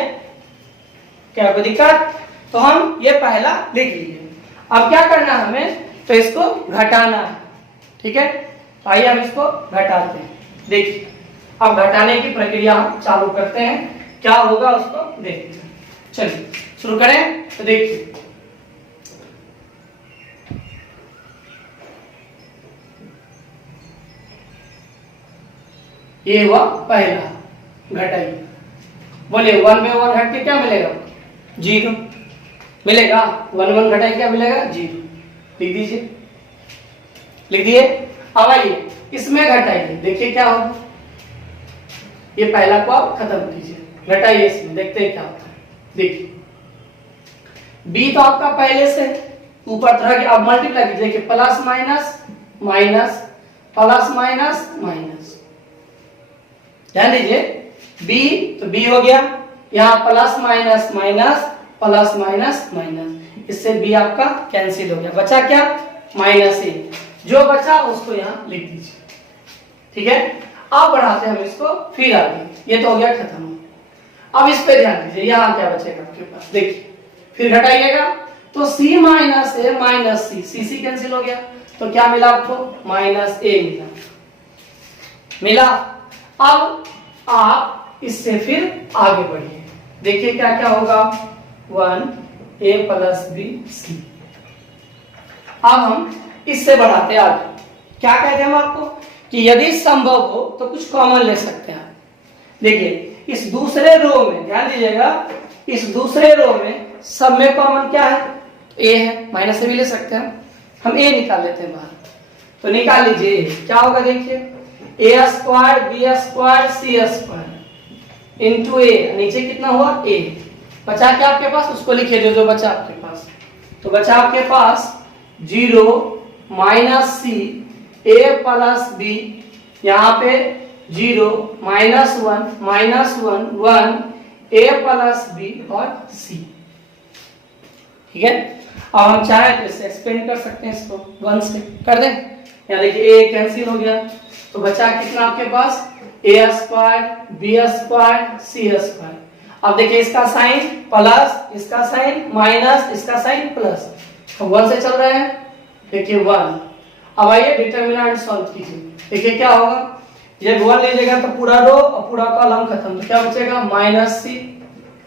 क्या कोई दिक्कत? तो हम ये पहला लिख लीजिए। अब क्या करना है हमें, तो इसको घटाना है। ठीक है, आइए हम इसको घटाते हैं। देखिए अब घटाने की प्रक्रिया हम चालू करते हैं, क्या होगा उसको देखते हैं। चलिए शुरू करें, तो देखिए ये हुआ पहला, घटाइए, बोलिए 1 में 1 घट के क्या मिलेगा 0 मिलेगा, 1 1 घटाइए क्या मिलेगा 0। लिख दीजिए, लिख दिए। अब आइए इसमें घटाइए, देखिए क्या होगा, ये पहला को आप खत्म कीजिए, घटाइए इसमें, देखते हैं क्या होता है। देखिए b तो आपका पहले से ऊपर तरह के, अब मल्टीप्लाई कीजिए, देखिए plus minus minus plus minus minus. ध्यान दीजिए b तो b हो गया, यहाँ plus minus minus plus minus minus, इससे b आपका कैंसिल हो गया, बचा क्या माइनस a। जो बचा उसको यहाँ लिख दीजिए। ठीक है, अब बढ़ाते हैं हम इसको फिर आगे, ये तो हो गया खत्म। अब इस पे ध्यान दीजिए, यहाँ क्या बचेगा आपके पास, देखिए फिर घटाइएगा तो c minus a minus c cancel हो गया, तो क्या मिला आपको माइनस a मिला। अब आप इससे फिर आगे बढ़िए, देखिए क्या क्या होगा 1 a प्लस b c। अब हम इससे बढ़ाते हैं आगे, क्या कहते हैं हम आपको कि यदि संभव हो तो कुछ कॉमन ले सकते हैं। देखिए इस दूसरे रो में ध्यान दीजिएगा, इस दूसरे रो में सब में कॉमन क्या है a है, माइनस से भी ले सकते हैं, हम a निकाल लेते हैं बाहर, तो निकाल लीजिए क्या होगा, देखिए a square b square c square into a, नीचे कितना हुआ a, बचा क्या आपके पास उसको लिखिए, जो बचा आपके पास, तो बचा आपके पास 0 minus C a plus b, यहाँ पे 0 minus 1 minus 1 1 a plus b और c। ठीक है, अब हम चाहे तो इससे एक्सपेंड कर सकते हैं, इसको 1 से कर दें, यहाँ देखिए a कैंसिल हो गया, तो बचा कितना आपके पास a square b square c square. अब देखिए इसका साइन प्लस, इसका साइन माइनस, इसका साइन प्लस, तो 1 से चल रहे हैं, देखिए 1। अब आइए डिटर्मिनेंट सॉल्व कीजिए। देखिए क्या होगा, ये 1 लीजिएगा तो पूरा रो और पूरा कॉलम खत्म, तो क्या बचेगा -c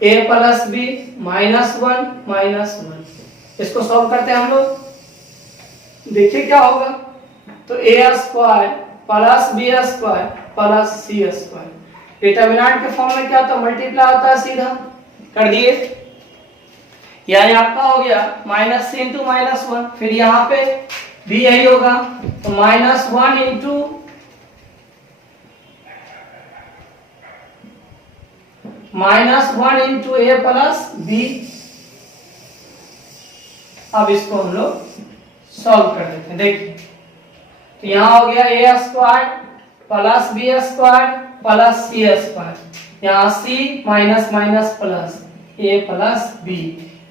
a + b -1 इसको सॉल्व करते हैं हम लोग। देखिए क्या होगा, तो a² + b² + c²। डिटर्मिनेंट के फॉर्म में क्या होता है, मल्टीप्लाई होता है, सीधा कर दिए। यानी आपका हो गया -c × -1, फिर यहाँ पे भी यही होगा, तो -1 × a + b। अब इसको हम लोग सॉल्व कर देते हैं। देखिए तो यहाँ हो गया a² + b² + c²। यहाँ c प्लस a + b,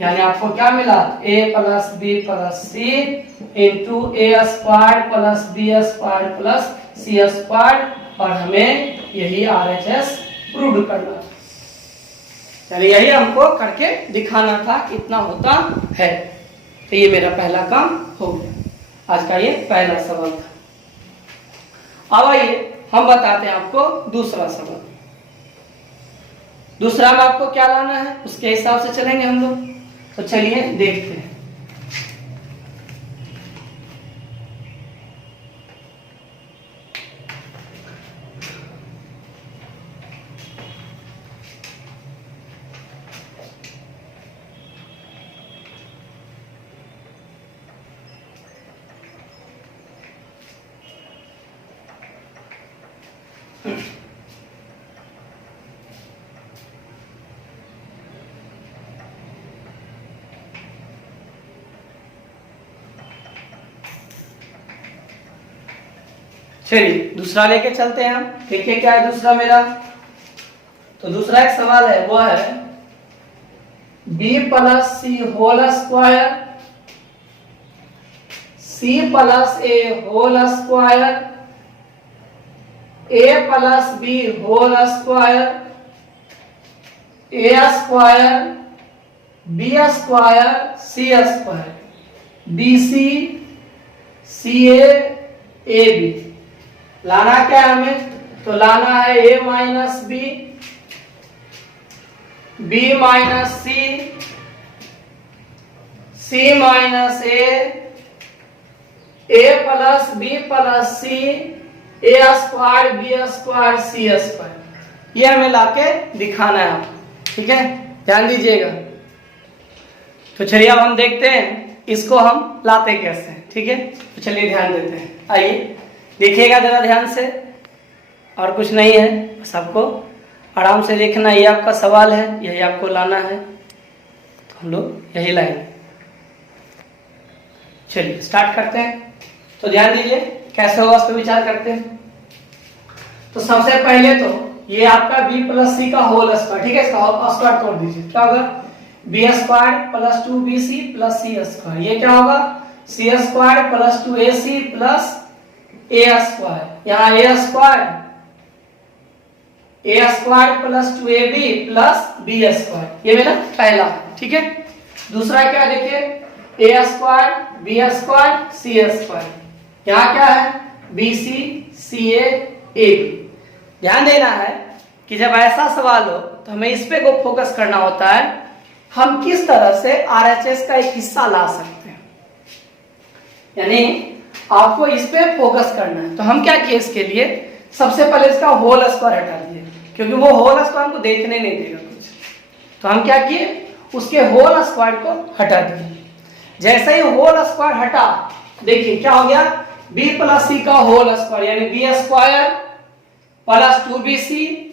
यानी आपको क्या मिला, a + b + c × a² + b² + c², और हमें यही RHS प्रूव करना था। चलिए यही हमको करके दिखाना था कितना होता है। तो ये मेरा पहला काम हो गया, आज का ये पहला सवाल था। अब आइए हम बताते हैं आपको दूसरा सवाल। दूसरा में आपको क्या लाना है उसके हिसाब से चलेंगे हम लोग, तो चलिए देखते हैं। चलिए दूसरा लेके चलते हैं हम। देखिए क्या है दूसरा मेरा, तो दूसरा एक सवाल है, वो है b + c whole square c + a whole square a + b whole square a² b² c² bc ca ab। लाना क्या है हमें, तो लाना है a - b b - c c - a + b + c a² b² c²। ये हमें लाके दिखाना है आपको, ठीक है, ध्यान दीजिएगा। तो चलिए अब हम देखते हैं इसको हम लाते कैसे हैं, ठीक है। तो चलिए ध्यान देते हैं, आइए देखिएगा जरा ध्यान से, और कुछ नहीं है, बस आपको आराम से देखना। ये आपका सवाल है, यही आपको लाना है, तो हम लोग यही लाएंगे। चलिए स्टार्ट करते हैं। तो ध्यान दीजिए कैसे होगा उस पर विचार करते हैं। तो सबसे पहले तो ये आपका b + c का होल स्क्वायर, ठीक है, इसका स्क्वायर तोड़ दीजिए, क्या होगा, b² + 2bc + c²। ये क्या होगा, c² + 2ac + a²। यहाँ a² + 2ab + b², ये मेरा पहला, ठीक है। दूसरा क्या देखिए, a² b² c²। यहाँ क्या है, bc ca ab। ध्यान देना है कि जब ऐसा सवाल हो तो हमें इस पे को फोकस करना होता है, हम किस तरह से RHS का एक हिस्सा ला सकते हैं, यानी आपको इस पे फोकस करना है। तो हम क्या किए इसके लिए, सबसे पहले इसका होल स्क्वायर हटा दिए, क्योंकि वो होल स्क्वायर हमको देखने नहीं देगा कुछ। तो हम क्या किए, उसके होल स्क्वायर को हटा दिए। जैसे ही होल स्क्वायर हटा, देखिए क्या हो गया, b + c का होल स्क्वायर, यानी b² + 2bc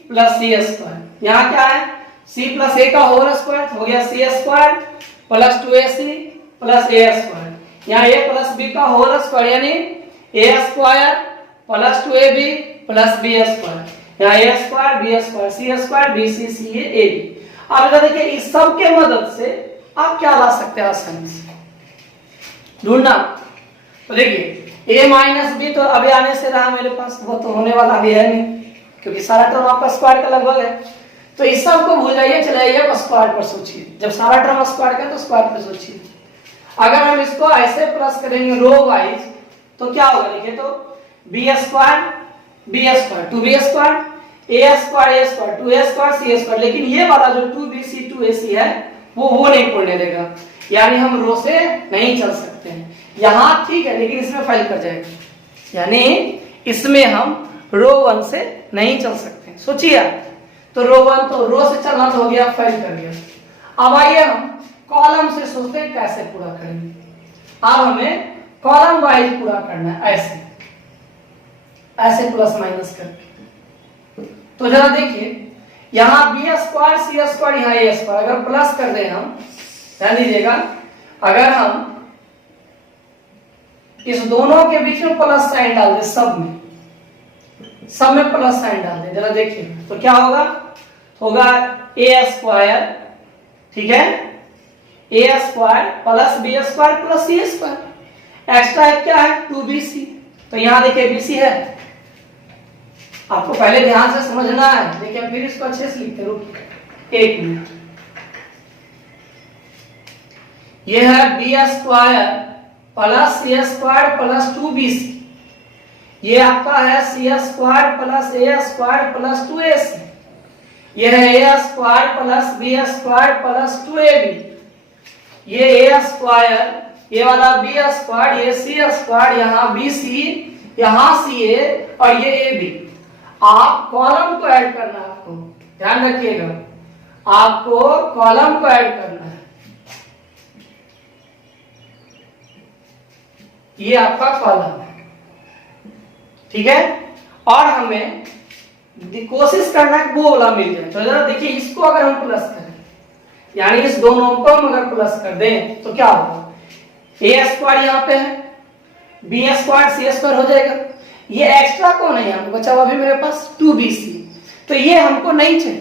+ c²। यहाँ क्या है, c + a का होल स्क्वायर हो गया c² + 2ac + a²। यहाँ a + b का होल स्क्वायर, यानी a² + 2ab + b²। यहाँ a² b² c² bc ca ab। अब देखिए इस सब के मदद से आप क्या ला सकते हैं आसानी से ढूंढना। तो देखिए a - b तो अभी आने से रहा मेरे पास, वो तो होने वाला भी है नहीं, क्योंकि सारा टर्म आपका स्क्वायर का लगभग है। तो इस सब को भूल जाइए, चले आइए स्क्वायर पर सोचिए। जब सारा टर्म स्क्वायर का तो स्क्वायर पर सोचिए। अगर हम इसको ऐसे प्लस करेंगे रो वाइज, तो क्या होगा देखिए, तो बी स्क्वायर 2b स्क्वायर ए square 2a square C square, लेकिन ये वाला जो 2bc 2ac है वो नहीं पढ़ने देगा, यानी हम रो से नहीं चल सकते हैं। यहाँ ठीक है, लेकिन इसमें फेल कर जाएगा, यानी इसमें हम रो 1 से नहीं चल सकते। सोचिए, तो रो 1 तो रो से चलना तो हो गया, फेल कर गया। अब आइए हम कॉलम से सोचते हैं कैसे पूरा करेंगे। अब हमें कॉलम वाइज पूरा करना है, ऐसे प्लस माइनस करके। तो जरा देखिए, यहां बी स्क्वायर सी स्क्वायर, यहां ए स्क्वायर, अगर प्लस कर दें हम, ध्यान दीजिएगा, अगर हम इस दोनों के बीच में प्लस साइन डाल दें, सब में प्लस साइन डाल दें, जरा देखिए तो क्या होगा ए स्क्वायर, ठीक है, A square plus B square plus C square, extra क्या है 2bc, तो यहां देखिए bc है, आपको पहले ध्यान से समझना है, लेकिन फिर इसको अच्छे से लिखते, रुकिए 1 मिनट। ये है B square plus C square plus 2bc, ये आपका है C square plus A square plus 2ac, ये है A square plus B square plus 2ab, ये ए स्क्वायर, ये वाला बी स्क्वायर, ये सी स्क्वायर, यहाँ bc, यहाँ ca और ये ab। आप कॉलम को ऐड करना है, आपको ध्यान रखिएगा, आपको कॉलम को ऐड करना है, ये आपका कॉलम है, ठीक है, और हमें कोशिश करना है वो वाला मिल जाए। तो जरा देखिए, इसको अगर हम प्लस करें, यानी इस दोनों को हम अगर प्लस कर दें तो क्या होगा, ए स्क्वायर यहाँ पे है, बी स्क्वायर सी स्क्वायर हो जाएगा, ये एक्स्ट्रा कौन है, यहाँ बचा हुआ अभी मेरे पास 2bc, तो ये हमको नहीं चाहिए,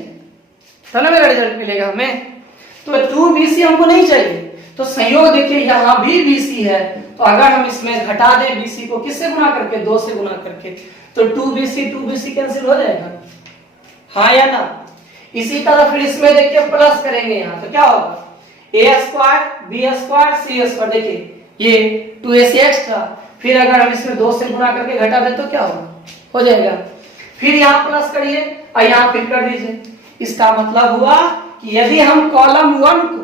तो ना मेरा रिजल्ट मिलेगा हमें, तो 2bc हमको नहीं चाहिए, तो संयोग देखिए यहाँ भी bc है, तो अगर हम इसमें घटा दें bc को, किससे गुना करके, 2 से गुना करके, तो 2bc कैंसिल हो जाएगा, हाँ या ना। इसी तरह फिर इसमें देखिए प्लस करेंगे यहाँ, तो क्या होगा ए square B square C square, देखिए ये 2ac एक्स्ट्रा, फिर अगर हम इसमें 2 से गुना करके घटा दें तो क्या होगा, हो जाएगा, फिर यहाँ प्लस करिए और यहाँ फिर कर दीजिए। इसका मतलब हुआ कि यदि हम कॉलम 1 को,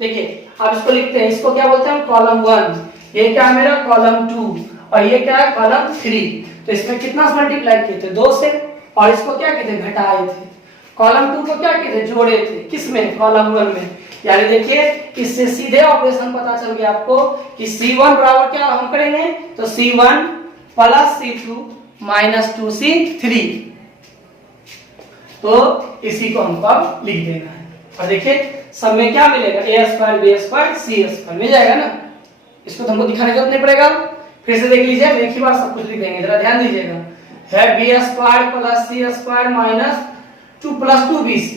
देखिए अब इसको लिखते हैं, इसको क्या बोलते हैं हम, कॉलम 1, ये क्या है मेरा कॉलम 2, और ये क्या है कॉलम 3, तो इसमें कितना मल्टीप्लाई किए थे 2 से, और इसको क्या किए थे घटाए थे, कॉलम 2 को क्या किए थे जोड़े थे, किसमें कॉलम 1 में, यानी देखिए इससे सीधे ऑपरेशन पता चल गया आपको कि C1 बराबर क्या हम करेंगे, तो C1 plus C2 minus 2C3, तो इसी को हमको अब लिख देना है, और देखिए सब में क्या मिलेगा, ए square B square C square मिल जाएगा ना, इसको तो हमको दिखाने की जरूरत नहीं पड़ेगा, फिर से देख लीजिए, एक ही बार सब कुछ लिख देंगे, जरा ध्यान दीजिएगा, है B square plus C square minus 2 plus 2bc,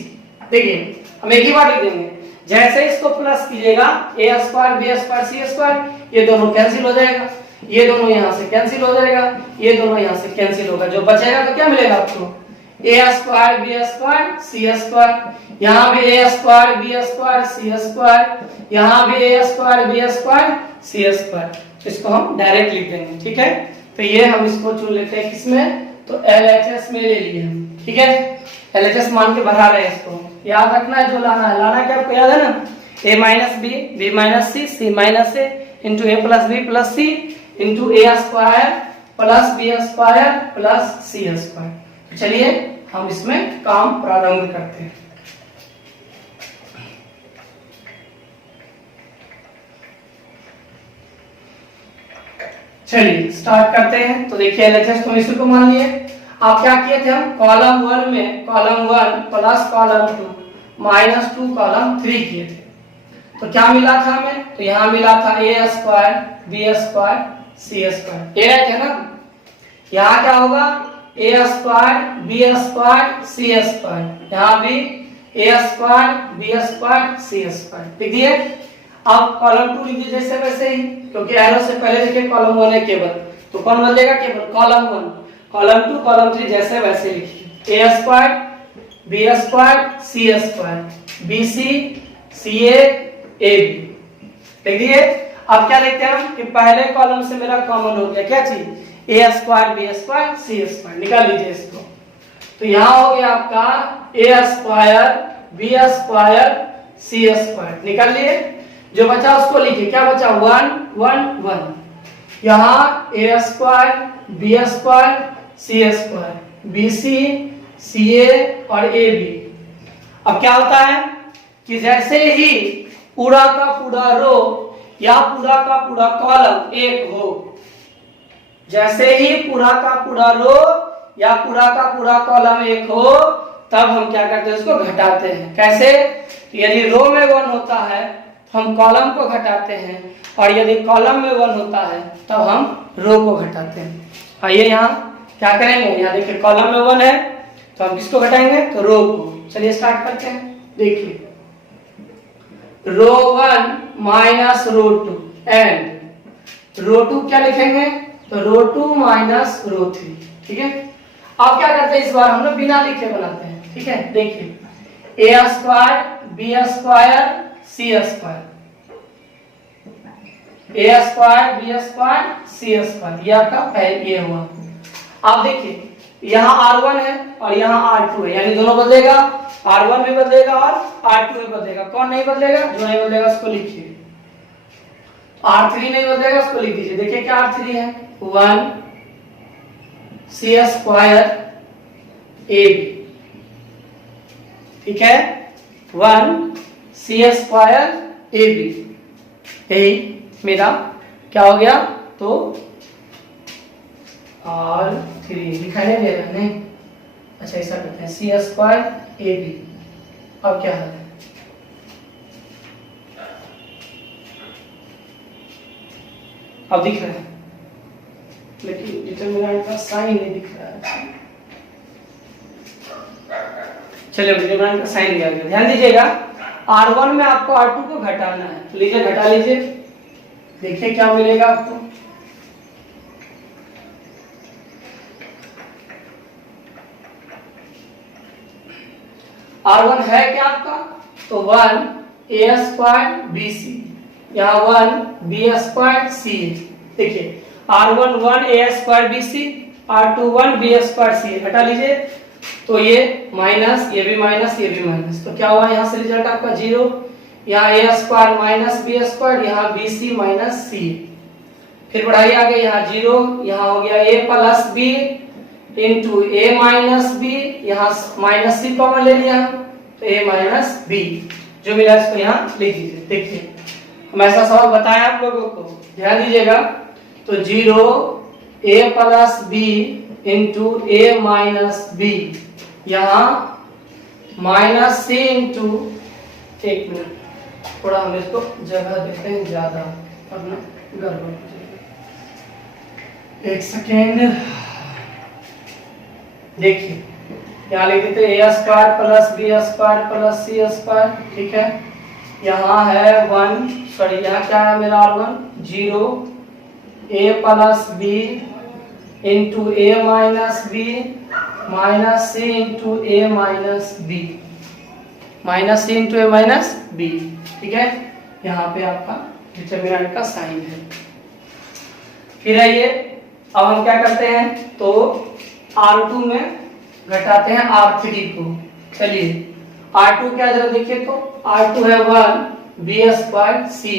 देखिए हम एक ही बार लिख देंगे, जैसे इसको प्लस कीजिएगा ए square B square C square, ये दोनों कैंसिल हो जाएगा, ये दोनों यहाँ से कैंसिल हो जाएगा, ये दोनों यहाँ से कैंसिल होगा, जो बचेगा तो क्या मिलेगा आपको, ए square B square C square, यहाँ भी ए square B square C square, यहाँ भी ए square B square C square, इसको हम डायरेक्ट लिख देंगे, ठीक है। तो ये हम इसको चुन लेते हैं किसमें, तो LHS में ले लिए हम, ठीक है, LHS मान के बढ़ा रहे हैं, इसको याद रखना है, जो लाना है, लाना क्या आपको याद है ना, a minus B B minus C C minus A into A plus B plus C into A square plus B square plus C square. चलिए हम इसमें काम प्रारंभ करते हैं। चलिए स्टार्ट करते हैं। तो देखिए LHS तो इसी को मान लिए, आप क्या किए थे, हम कॉलम 1 में column 1 plus column 2 minus 2 column 3 किए थे, तो क्या मिला था हमें, तो यहाँ मिला था ए square B square C square, ए है ना, यहाँ क्या होगा ए square B square C square, यहाँ भी ए square B square C square लिख दिए। अब कॉलम 2 लिख दीजिए जैसे वैसे ही, क्योंकि एरो से पहले देखिए कॉलम 1 है केवल, तो कौन बदलेगा, केवल कॉलम 1, कॉलम 2 कॉलम 3 जैसे वैसे लिखिए, A square B square C square B C C A B लिख दिए। अब क्या देखते हैं हम कि पहले कॉलम से मेरा कॉमन हो गया क्या चीज, ए square B square C square, निकाल लीजिए इसको। तो यहाँ हो गया आपका ए square B square C square, निकाल लिए। जो बचा उसको लिखिए, क्या बचा 1 1 1। यहाँ ए square B square C square, B C C ए और ए बी। अब क्या होता है कि जैसे ही पूरा का पूरा रो या पूरा का पूरा कॉलम एक हो, जैसे ही पूरा का पूरा रो या पूरा का पूरा कॉलम एक हो, तब हम क्या करते हैं, उसको घटाते हैं। कैसे, यदि रो में 1 होता है तो हम कॉलम को घटाते हैं, और यदि कॉलम में 1 होता है तब हम रो को घटाते हैं। आइए यहाँ क्या करेंगे, यहाँ देखिए कॉलम में 1 है तो हम किसको घटाएंगे, तो रो को। चलिए स्टार्ट करते हैं। देखिए रो 1 माइनस रो 2 एंड रो 2 क्या लिखेंगे, तो रो 2 माइनस रो 3। ठीक है, अब क्या करते हैं, इस बार हम लोग बिना लिखे बनाते हैं। ठीक है, देखिए A square B square C square, A square B square C square, यह आपका पहले ये हुआ। अब देखिए यहाँ R1 है और यहाँ R2 है, यानी दोनों बदलेगा, R1 भी बदलेगा और R2 भी बदलेगा। कौन नहीं बदलेगा, जो नहीं बदलेगा उसको लिखिए। R3 नहीं बदलेगा, उसको लिख दीजिए। देखिए क्या R3 है, 1 सी स्क्वायर ए बी। ठीक है, 1 सी स्क्वायर ए बी, यही मेरा क्या हो गया, तो R3 लिखा है मैंने। अच्छा ऐसा करते हैं, सी स्क्वायर ए बी। अब क्या है, अब दिख रहा है, लेकिन डिटरमिनेंट का साइन नहीं दिख रहा है। चलिए डिटरमिनेंट का साइन दिया गया, ध्यान दीजिएगा। R1 में आपको R2 को घटाना है, तो लीजिए घटा लीजिए, देखिए क्या मिलेगा आपको। R1 है क्या आपका, तो 1 ए स्क्वायर बी सी, यहाँ 1 बी स्क्वायर सी। देखिए R1 1 A square B C, R2 1 B square C, घटा लीजिए तो ये माइनस, ये भी माइनस, ये भी माइनस, तो क्या हुआ, यहाँ से रिजल्ट आपका 0। यहाँ ए स्क्वायर माइनस बी स्क्वायर, यहाँ बी सी माइनस सी। फिर बढ़ाइए आगे, यहाँ 0, यहाँ हो गया ए प्लस बी इंटू ए माइनस बी, यहाँ माइनस सी कॉमन ले लिया तो ए माइनस बी, जो मिला इसको यहाँ लिख दीजिए। देखिए हम ऐसा सवाल बताएं आप लोगों को, ध्यान दीजिएगा। तो 0 ए प्लस बी इंटू ए माइनस बी, यहाँ माइनस सी इंटू, एक मिनट थोड़ा हम इसको जगह देते हैं ज्यादा, वरना गड़बड़ हो जाएगा। एक सेकेंड, देखिए यहाँ लिख देते A square plus B square plus C square. ठीक है, यहाँ है 1, सॉरी यहाँ क्या है मेरा R1, 0 ए प्लस बी इंटू ए minus B minus C into ए minus B, minus C into ए माइनस बी। ठीक है, यहाँ पे आपका डिटरमिनेंट का साइन है। फिर आइए अब हम क्या करते हैं, तो R2 में घटाते हैं R3 को। चलिए R2 क्या जरा देखिए, तो R2 है 1 बी स्क्वायर सी,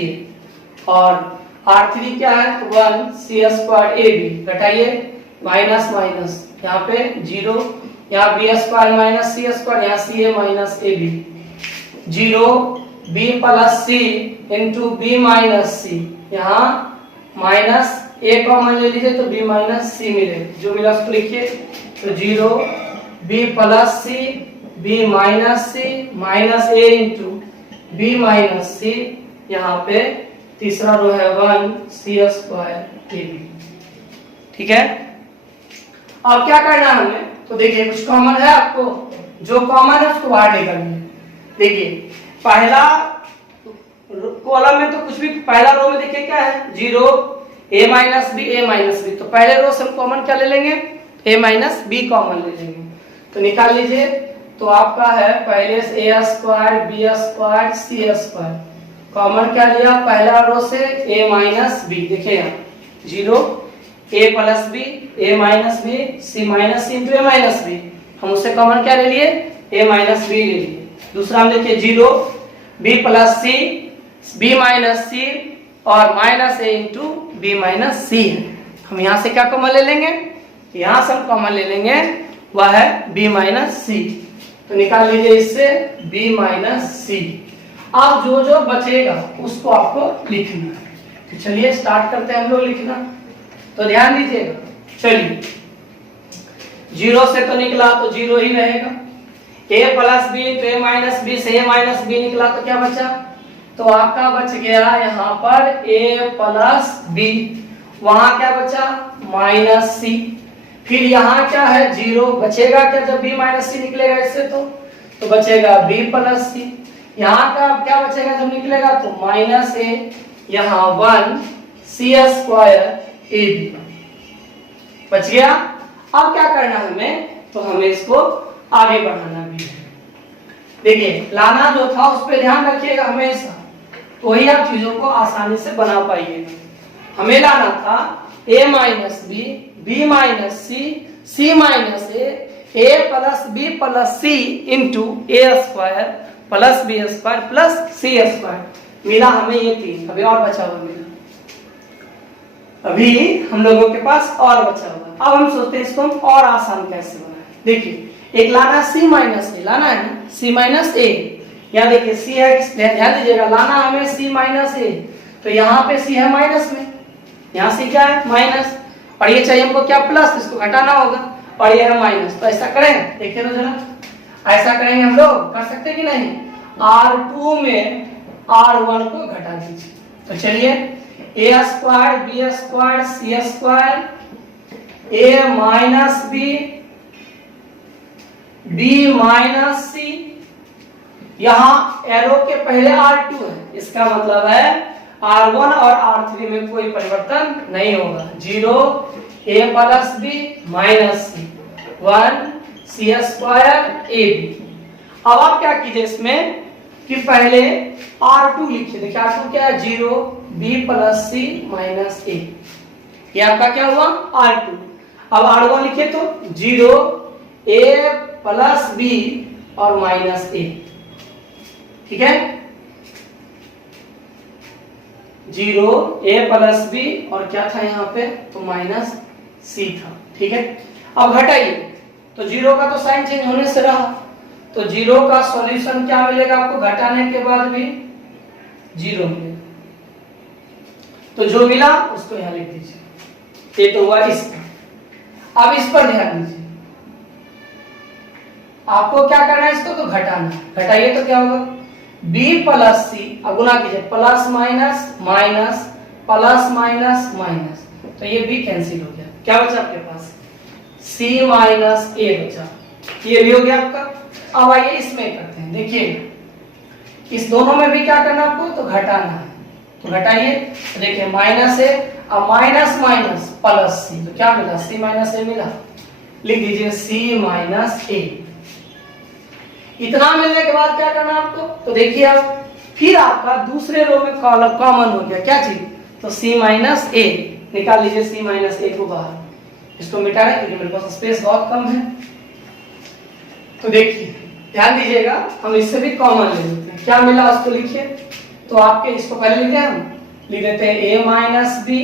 और R3 क्या है 1 सी स्क्वायर ए बी। घटाइए, माइनस माइनस, यहाँ पे 0, यहाँ B square minus C square, यहाँ C A minus A B. 0 B plus C into B minus C, यहाँ माइनस ए कॉमन ले लीजिए तो बी माइनस सी मिले, जो मिला उसको लिखिए। तो 0 B plus C B minus C minus A into B minus C, यहाँ पे तीसरा रो है 1 सी स्क्वायर ए बी। ठीक है, अब क्या करना है हमें, तो देखिए कुछ कॉमन है आपको, जो कॉमन है उसको बाहर निकालिए। देखिए पहला कॉलम में तो कुछ भी, पहला रो में देखिए क्या है 0 ए माइनस बी ए माइनस बी, तो पहले रो से हम कॉमन क्या ले लेंगे, ए माइनस बी कॉमन ले लेंगे। तो निकाल लीजिए, तो आपका है पहले से ए square B square C square, common क्या लिया पहला रो से a माइनस बी, देखिए यहाँ 0 a plus B a minus B c minus C into a minus B, हम उससे कॉमन क्या ले लिए a माइनस बी ले लिए। दूसरा हम देखिए 0 b plus C b minus C और minus a into B minus C है। हम यहाँ से क्या कॉमन ले लेंगे, यहाँ से हम कॉमन ले लेंगे वह है b माइनस सी, तो निकाल लीजिए इससे b माइनस सी। अब जो जो बचेगा उसको आपको लिखना है। तो चलिए स्टार्ट करते हैं हम लोग लिखना, तो ध्यान दीजिएगा। चलिए 0 से तो निकला तो 0 ही रहेगा, a प्लस बी तो a माइनस बी से a माइनस बी निकला तो क्या बचा, तो आपका बच गया यहाँ पर a प्लस बी, वहां क्या बचा माइनस सी, फिर यहाँ क्या है 0 बचेगा क्या जब b माइनस सी निकलेगा इससे, तो बचेगा b प्लस सी, यहाँ का क्या बचेगा जब निकलेगा तो माइनस a, यहाँ 1 c स्क्वायर a b बच गया। अब क्या करना है हमें, तो हमें इसको आगे बढ़ाना भी है। देखिए लाना जो था उस पर ध्यान रखिएगा हमेशा, तो ही आप चीजों को आसानी से बना पाइएगा। हमें लाना था a minus B B minus C C minus A plus B plus C into A square plus B square plus C square, मिला हमें ये 3। अभी और बचा हुआ मिला, अभी हम लोगों के पास और बचा हुआ। अब हम सोचते हैं इसको हम और आसान कैसे बनाएं। देखिए एक लाना c माइनस ए, लाना है ना c माइनस ए, यहाँ देखिए c है, ध्यान दीजिएगा लाना हमें c माइनस ए, तो यहाँ पे c है माइनस में, यहाँ c क्या है माइनस, और ये चाहिए हमको क्या प्लस, इसको घटाना होगा, और ये है माइनस। तो ऐसा करें, देखिए तो जरा ऐसा करेंगे हम लोग, कर सकते कि नहीं, R2 में R1 को घटा दीजिए। तो चलिए a square B square C square a minus B B minus C, यहाँ एरो के पहले R2 है, इसका मतलब है R1 और R3 में कोई परिवर्तन नहीं होगा। 0 a plus B minus C 1 C square A B. अब आप क्या कीजिए इसमें कि पहले R2 लिखिए, देखिए R2 क्या है 0 b प्लस सी माइनस ए, ये आपका क्या हुआ R2। अब R1 लिखिए तो 0 a प्लस बी और माइनस ए, ठीक है 0 a प्लस बी और क्या था यहाँ पे तो माइनस सी था, ठीक है। अब घटाइए तो 0 का तो साइन चेंज होने से रहा, तो 0 का सॉल्यूशन क्या मिलेगा आपको, घटाने के बाद भी 0 मिलेगा, तो जो मिला उसको यहाँ लिख दीजिए। ये तो हुआ इसका। अब इस पर ध्यान दीजिए, आपको क्या करना है, इसको तो घटाना, घटाइए तो क्या होगा b प्लस सी, अब गुना कीजिए plus minus minus plus minus minus, तो ये b कैंसिल हो गया, क्या बचा आपके पास c माइनस a बचा, ये भी हो गया आपका। अब आइए इसमें करते हैं, देखिए इस दोनों में भी क्या करना आपको तो घटाना है, तो घटाइए तो देखिए माइनस है, अब माइनस माइनस प्लस सी, तो क्या मिला c माइनस a मिला, लिख दीजिए c माइनस a। इतना मिलने के बाद क्या करना आपको, तो देखिए अब फिर आपका दूसरे रो में कॉलम कॉमन हो गया, क्या चीज तो c माइनस a, निकाल लीजिए c माइनस a को बाहर, इसको मिटा रहे क्योंकि मेरे पास स्पेस बहुत कम है। तो देखिए ध्यान दीजिएगा, हम इससे भी कॉमन ले लेते हैं, क्या मिला उसको लिखिए, तो आपके इसको पहले लिखते हैं, हम लिख देते हैं a minus B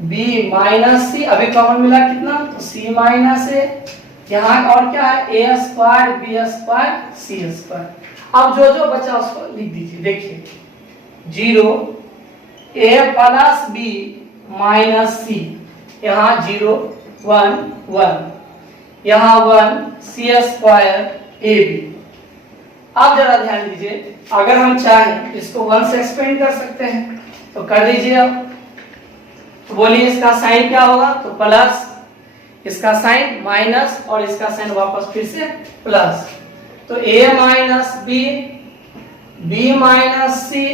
B minus C, अभी कॉमन मिला कितना तो c माइनस a, यहाँ और क्या है a square B square C square. अब जो जो बचा उसको लिख दीजिए, देखिए 0 a plus B minus C, यहाँ 0 1 1, यहाँ 1 सी स्क्वायर ए बी। अब जरा ध्यान दीजिए, अगर हम चाहें इसको 1 से एक्सपेंड कर सकते हैं तो कर दीजिए। अब तो बोलिए इसका साइन क्या होगा, तो प्लस, इसका साइन माइनस और इसका साइन वापस फिर से प्लस, तो a minus B B minus C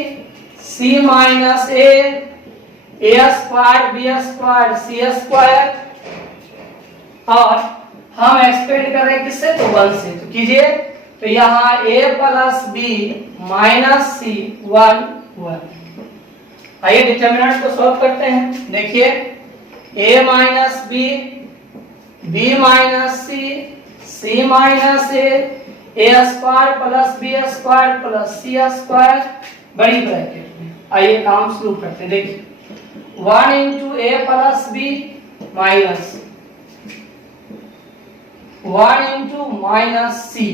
C minus A square B square C square, और हम एक्सपेंड कर रहे हैं किससे तो 1 से, तो कीजिए तो यहाँ a plus B minus C 1 1। आइए डिटरमिनेंट को सॉल्व करते हैं। देखिए a minus B, b minus C, c minus a square plus B square plus C square बड़ी ब्रैकेट में। आइए काम शुरू करते हैं। देखिए 1 into A plus B minus 1 into minus C,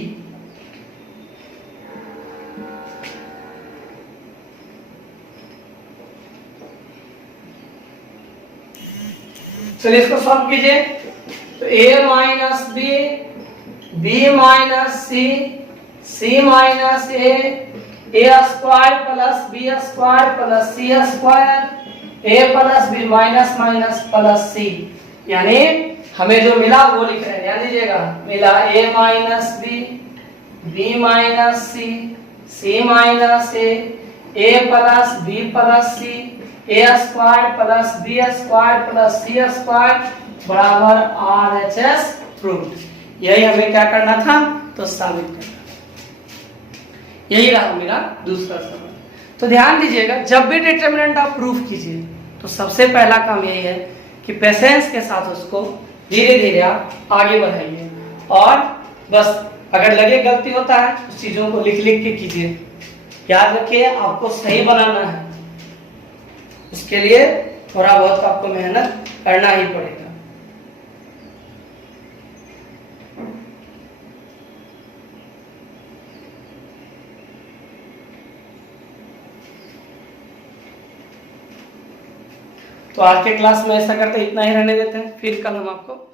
चलिए इसको सॉल्व कीजिए। तो a minus B, b minus C, c minus a square plus b square plus c square, a plus b minus minus plus c, यानी हमें जो मिला वो लिख रहे हैं, ध्यान दीजिएगा। मिला a minus B, b minus C, c minus a plus b plus c, a square plus b square plus c square बराबर RHS प्रूफ। यही हमें क्या करना था, तो साबित करना। यही रहा मेरा दूसरा सवाल। तो ध्यान दीजिएगा, जब भी डिटरमिनेंट आप प्रूफ कीजिए तो सबसे पहला काम यही है कि पेशेंस के साथ उसको धीरे धीरे आप आगे बढ़ाइए, और बस अगर लगे गलती होता है उस चीजों को लिख लिख के कीजिए। याद रखिए आपको सही बनाना है, उसके लिए थोड़ा बहुत आपको मेहनत करना ही पड़ेगा। तो आज के क्लास में ऐसा करते इतना ही रहने देते हैं, फिर कल हम आपको